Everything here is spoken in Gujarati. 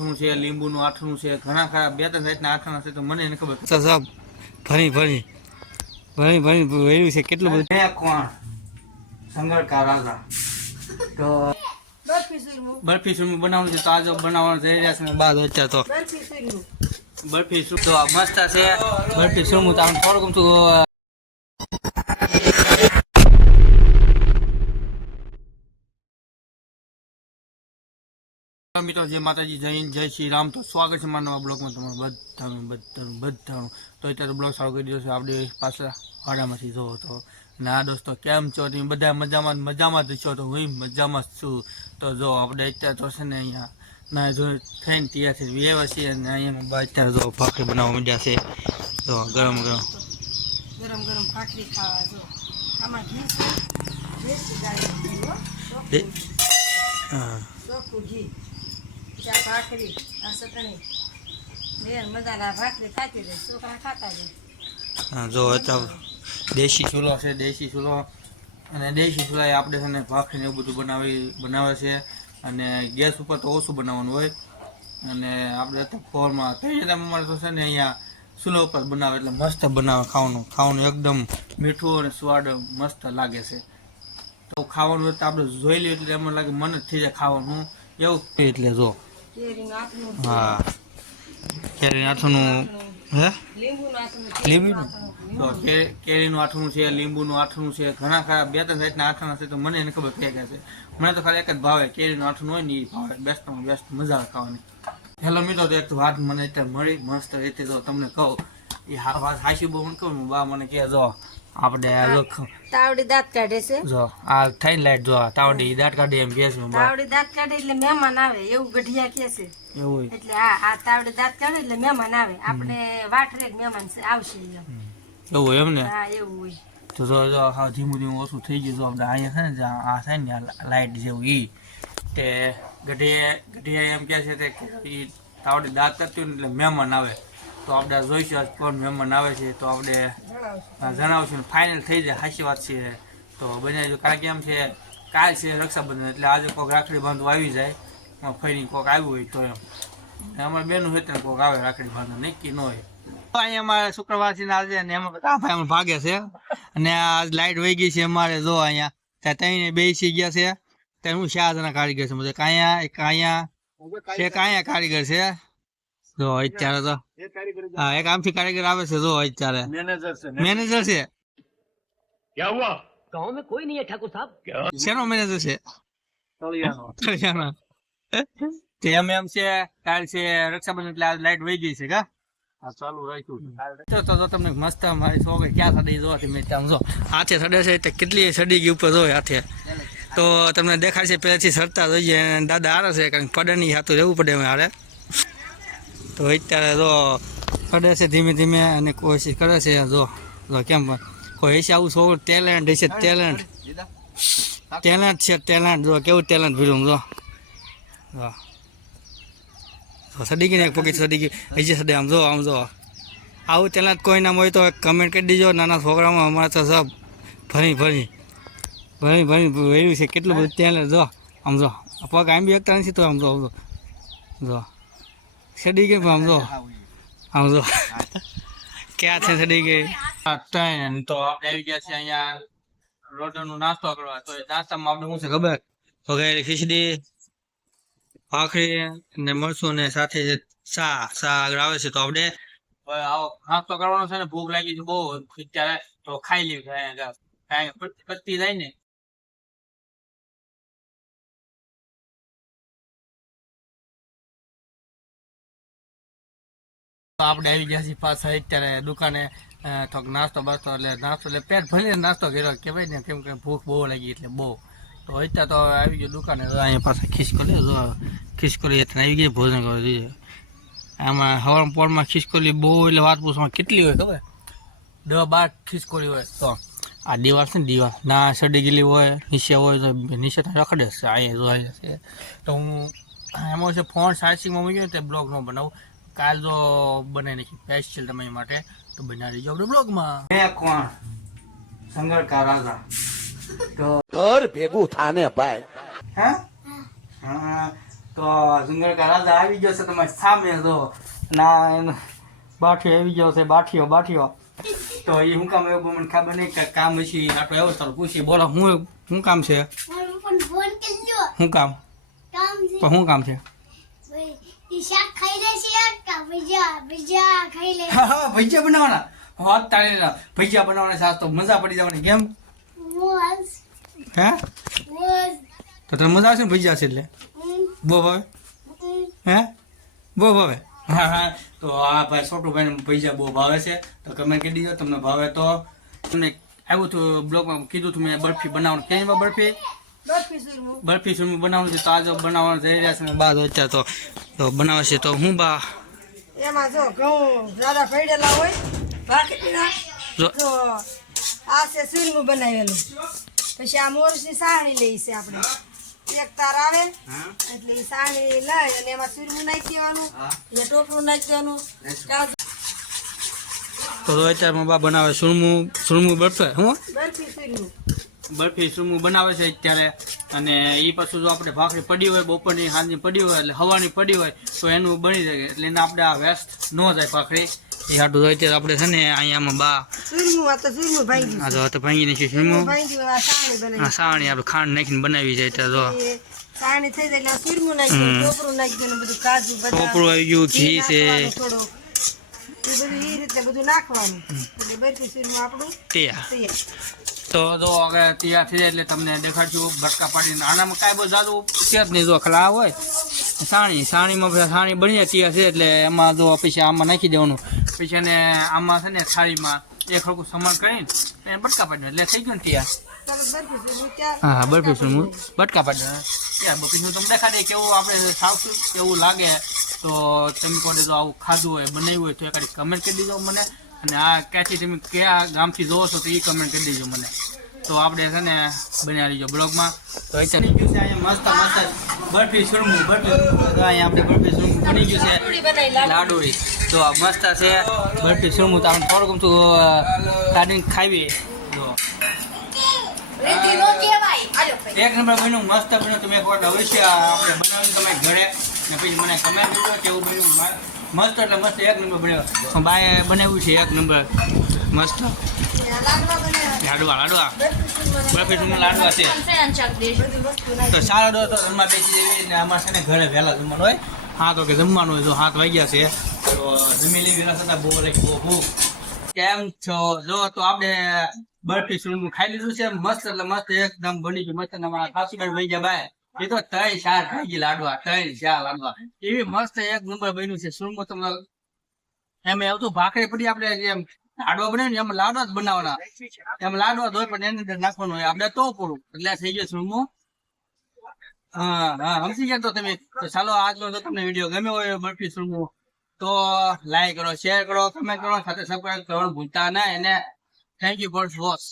આઠનું છે, લીંબુનું આઠનું છે, ઘણા ખરા 2-3 જાતના આઠના છે. તો મને એને ખબર સાહેબ ભણી ભણી ભણી ભણી વેર્યું છે કેટલું બધું. કોણ સંગળકા રાજા તો બરફી સુરમું બનાવવાનું છે. તો આજે બનાવવાનું થઈ રહ્યા છે ને બાદ અત્યારે તો બરફી સુરમું તો મસ્ત છે. બરફી સુરમું તો આમ થોડુંક મિત્રો જય માતાજી, જય હિન્દ, જય શ્રી રામ. તો સ્વાગત છે મારા નવા બ્લોગમાં તમારું બધાનું. તો અત્યારે બ્લોગ સારું કરી દીધો છે આપણે પાછા વાડામાંથી જોવો તો. ના દોસ્તો કેમ છો તમે બધા? મજામાં જ છો? તો હું મજામાં જ છું. તો જો આપણે અત્યારે તો છે ને અહીંયા ના જો થઈને ત્યાંથી વ્યવહાર છીએ અને અહીંયા અત્યારે જો ભાખરી બનાવવા માંડ્યા છે. તો ગરમ ગરમ ભાખરી ખાવા જો આમાં ઘી હા ચોખ્ખું ઘી, ચા ભાખરી, આ ચટણી બેન મજાના ભાખરી ખાતી રહે, છોકરા ખાતા જાય. હા જો અત્યારે દેશી ચૂલો છે, દેશી ચૂલો. અને દેશી ચૂલાએ આપણે છે ને ભાખરીને એવું બધું બનાવે છે. અને ગેસ ઉપર તો ઓછું બનાવવાનું હોય. અને આપણે તો ફોરમાં કઈ અમારે તો છે ને અહીંયા ચૂલો ઉપર બનાવે એટલે મસ્ત બનાવે. ખાવાનું એકદમ મીઠું અને સ્વાદ મસ્ત લાગે છે. તો ખાવાનું હોય તો આપણે જોઈ લઈએ એટલે એમાં લાગે મન જ થઈ જાય ખાવાનું એવું. એટલે જો કેરીનું આથણું, હા કેરી આથણું હે લીંબુનું આથણું, લીંબુનું તો કેરીનું આઠનું છે, લીંબુનું આઠનું છે, ઘણા ખરા 2-3 જાતના આઠના છે. તો મને એને ખબર કયા છે. મને તો ખાલી એક જ ભાવે, કેરીનું આઠનું હોય ને એ ભાવે. બેસ્ટમાં બેસ્ટ મજા આવે ખાવાની. હેલો મિત્રો, તો એક તો વાત મને અત્યારે મળી મસ્ત રીતે. જો તમને કહું એ વાત હાશી બહુ મને કહું બા મને કહે જો આપણે તાવડી દાંત કાઢે છે. જો આ થઈને લાઈટ જો તાવડી દાંત કાઢી એમ કે છે. તાવડી દાંત કાઢે એટલે મહેમાન આવે એવું ગઢિયા કે છે. એવું એટલે આ તાવડી દાંત કાઢે એટલે મહેમાન આવે. આપણે વાટરે જ મહેમાન આવશે એમ. એવું એમ ને? હા એવું હોય. તો જો હા ધીમું ઓછું થઈ ગયું. જો આપણે અહીંયા છે ને આ થાય ને લાઈટ જેવું એ તે ગઢિયા એમ કહે છે કે એ તાવડી દાંત કરતી હોય ને એટલે મહેમાન આવે. તો આપણે જોઈશું કોણ મહેમાન આવે છે. તો આપણે જણાવશું. ફાઇનલ થઈ જાય. સાચી વાત છે. તો બનાવજો. કારણ કે એમ છે કાલ છે રક્ષાબંધન એટલે આજે કોઈક રાખડી બાંધવા આવી જાય. ફરી કોઈક આવ્યું હોય તો એમ અમારે બેનું હોય ને કોઈક આવે રાખડી બાંધવા નક્કી ન હોય. અહીંયા અમારે શુક્રવાર છે આજે ને એમાં બધા ભાઈ ભાગે છે. અને આ લાઈટ વહી ગઈ છે અમારે. જો અહીંયા ત્યાં ત્રણે બેસી ગયા છે. ત્યાં હું 4 જણા કારીગર છે. એક અહીંયા કારીગર છે. જો અત્યારે તો હા એક આમથી કારીગર આવે છે. જો અત્યારે મેનેજર છે. क्या हुआ? गांव में कोई नहीं है ठाकुर साहब. શેનો મેનેજર છે? તળિયાનો. તે એમ છે કાલ છે રક્ષાબંધન એટલે આ લાઈટ વહી ગઈ છે કા ચાલુ રાખ્યું. તો તમને મસ્ત મારી છોકરી ક્યાં સડી જોવાથી મેં ત્યાં જો હાથે સડે છે તો કેટલી સડી ગઈ ઉપર જોઈ હાથે. તો તમને દેખાય છે પહેલાથી સરતા જોઈએ. દાદા હારે છે કારણ પડે નહીં હાથું રહેવું પડે અમે હારે. તો અત્યારે જો પડે છે ધીમે ધીમે અને કોશિશ કરે છે. જો કેમ કોઈ હશે આવું છોકરું ટેલેન્ટ હશે. ટેલેન્ટ છે ટેલેન્ટ. જો કેવું ટેલેન્ટ ભીડું જો સડી ગઈ ને એક પગી સડી ગઈ હજી સડે. આમ જો આવું ટેલેન્ટ કોઈ નામ હોય તો કમેન્ટ કરી દીજો. નાના છોકરામાં અમારે તો સબ ભણી વેર્યું છે કેટલું બધું ટેલેન્ટ. જો આમ જો પગ આમ બી એકતા નથી. તો આમ જો સડી ગઈ. આમ જો ક્યાં છે સડી ગઈ. તો આપણે આવી ગયા છે અહીંયા રોટનો નાસ્તો કરવા. તો નાસ્તામાં આપણે શું છે ખબર? વઘારેલી ખીચડી, ભાખરી ને મરચું ને સાથે ચા આગળ આવે છે. તો આપણે આવો નાસ્તો કરવાનો છે ને ભૂખ લાગી છે બહુ અત્યારે. તો ખાઈ લેવી પતી જાય ને. આપણે આવી ગયા છીએ પાછા અત્યારે દુકાને. થોડોક નાસ્તો એટલે પેટ ભરીને નાસ્તો કર્યો કહેવાય ને. કેમ કે ભૂખ બહુ લાગી એટલે બહુ. તો અત્યારે તો આવી ગયો દુકાને. અહીંયા પાછા ખિસકોલી આવી ગઈ ભોજન કરવા જોઈએ. આમાં હવારમાં પોરમાં ખિસકોલી બહુ એટલે વાત પૂછવામાં કેટલી હોય ખબર? 10-12 ખિસકોલી હોય. તો આ દીવાલ છે ને દીવાલ ના સડી ગયેલી હોય નીચે હોય તો નીચે તો રખડે છે. અહીંયા જોઈ છે. તો હું એમાં છે ફોન સાર્સિંગમાં મૂક્યો ને તે બ્લોગ ન બનાવું. કાલ જો બનાવી નાખી સ્પેશિયલ તમારી માટે. તો બનાવી દેજો આપણે બ્લોગમાં. કોણ સંગળકા રાજા તો ઘર ભેગું થાને ભાઈ. હા તો જુંગળકા રાજા આવી ગયો છે તમારી સામે તો ના એનો બાઠિયો આવી ગયો છે બાઠિયો તો એ શું કામ એવું મને ખબર નહીં કે કામ હશે આટલો એવો તારું પૂછી બોલો શું કામ છે શું કામ પણ શું કામ છે હા ભજીયા બનાવવાના હાથ તાળેલા ભજીયા બનાવવાના સાસ તો મજા પડી જવાની કેમ હે તો તને મજા આવશે ને ભજીયા છે એટલે બહુ ભાવે હે બહુ ભાવે હા તો આ ભાઈ છોટું ભાઈને ભજીયા બહુ ભાવે છે તો કમેન્ટ કરી દીધો તમને ભાવે તો તમને આવ્યું હતું બ્લોગમાં કીધું હતું મેં બરફી બનાવવાનું કેમ બરફી સુરમું બનાવવાનું છે તો આજે બનાવવાનું જઈ રહ્યા છે ને બાદ અત્યારે તો બનાવે છે તો હું બા એમાં જો ઘઉં જાડા ફેડેલા હોય ભાખરીના જો તો આ છે સુરમું બનાવેલું પછી આ મોરસની સાણી લઈ છે આપણે એક તાર આવે એટલે એ સાણી લઈ અને એમાં સુરમું નાખી દેવાનું એટલે ટોપરું નાખી દેવાનું કાજુ તો અત્યારમાં બા બનાવે સુરમું બરફી હું બરફી સુરમું બરફી સુરમું બનાવે છે અત્યારે અને એ પાછું જો આપણે ભાખરી પડી હોય બપોરની સાંજની પડી હોય એટલે હવાની પડી હોય તો એનું બની જાય એટલે એને આપણે આ વેસ્ટ ન જાય ભાખરી એ હાટું અત્યારે આપણે છે ને અહીંયામાં બા સુરમું આ તો સુરમું ભાંગી આ જો તો ભાંગી નાખી સુરમું ભાંગી આ સાણી બનાવી આ સાવણી આપણે ખાંડ નાખીને બનાવી જાય ત્યારે જો એ સાણી થઈ જાય એટલે સુરમું નાખી દેવાનું, ટોપરું નાખી દેવાનું, બધું કાજુ બદામ ટોપરું આવી ગયું ઘી છે થોડું એ બધું એ રીતે બધું નાખવાનું એટલે બરફી સુરમું આપણું તૈયાર તૈયાર. તો જો હવે તૈયાર થઈ જાય એટલે તમને દેખાડશું ભટકા પાડીને આનામાં કાંઈ બહુ જાદુ છે જ નહીં જો ખલા હોય સાણીમાં સાણી બની જાય તૈયાર છે એટલે એમાં જો પછી આમાં નાખી દેવાનું પછી એને આમાં છે ને થાળીમાં એક હરખું સમાન કરીને એને બટકા પાડી એટલે થઈ ગયું ને તૈયાર ચાલો બરફી સુરમું ત્યાં હા બરફી સુરમું બટકા પાડી તૈયાર બરફી હું તમને દેખાડીએ કેવું આપણે સાવતું કેવું લાગે તો તમે કોઈ જો આવું ખાધું હોય બનાવ્યું હોય તો એક કમેન્ટ કરી દેજો મને અને આ ક્યાંથી તમે કયા ગામથી જોવો છો તો એ કમેન્ટ કરી દેજો મને તો આપણે છે ને બનાવી લીજો બ્લોગમાં તો અત્યારે ગયું છે અહીંયા મસ્ત બરફી સુરમું અહીંયા આપણે બરફી સુરમું બની ગયું છે લાડુળી તો આ મસ્ત છે બરફી સુરમું તો આપણે થોડુંક તો કાઢીને ખાવીએ જો એક નંબર બન્યું મસ્ત બન્યું તમે એક વાર અવશ્ય આપણે બનાવ્યું તમે ઘરે ને પછી મને કમેન્ટ કરજો કેવું બન્યું મસ્ત એટલે મસ્ત એક નંબર બન્યો બાએ બનાવ્યું છે એક નંબર મસ્ત લાડવા બરફી સુરમું લાડવા છે તો સારો દો તો રમવા બેસી જઈએ ને અમારે છે ને ઘરે વહેલા જમવાનું હોય હા તો કે જમવાનું હોય જો 7 વાગ્યા છે તો જમી લેવી રસ બહુ ભૂખ કેમ છો જો તો આપણે બરફી સુરમું ખાઈ લીધું છે મસ્ત એટલે મસ્ત એકદમ બની ગયું મસ્ત અમારા ખાસુબેન ભાઈ ગયા બાય એ તો 3-4 ખાઈ ગઈ લાડવા 3-4 લાડવા એવી મસ્ત એક નંબર બન્યું છે સુરમું તમને એમ આવતું ભાખરી પડી આપણે એમ લાડવા બનાવીને એમ લાડવા જ બનાવવાના એમ લાડવા ધોઈ પણ એની અંદર નાખવાનું હોય આપણે તો પૂરું એટલે થઈ ગયું સુરમું હા સમજી ગયા તો તમે તો ચાલો આજનો જો તમને વિડીયો ગમ્યો હોય બરફી સુરમું તો લાઈક કરો શેર કરો કમેન્ટ કરો સાથે સબસ્ક્રાઇબ કરવાનું ભૂલતા ના અને થેન્ક યુ ફોર વોચ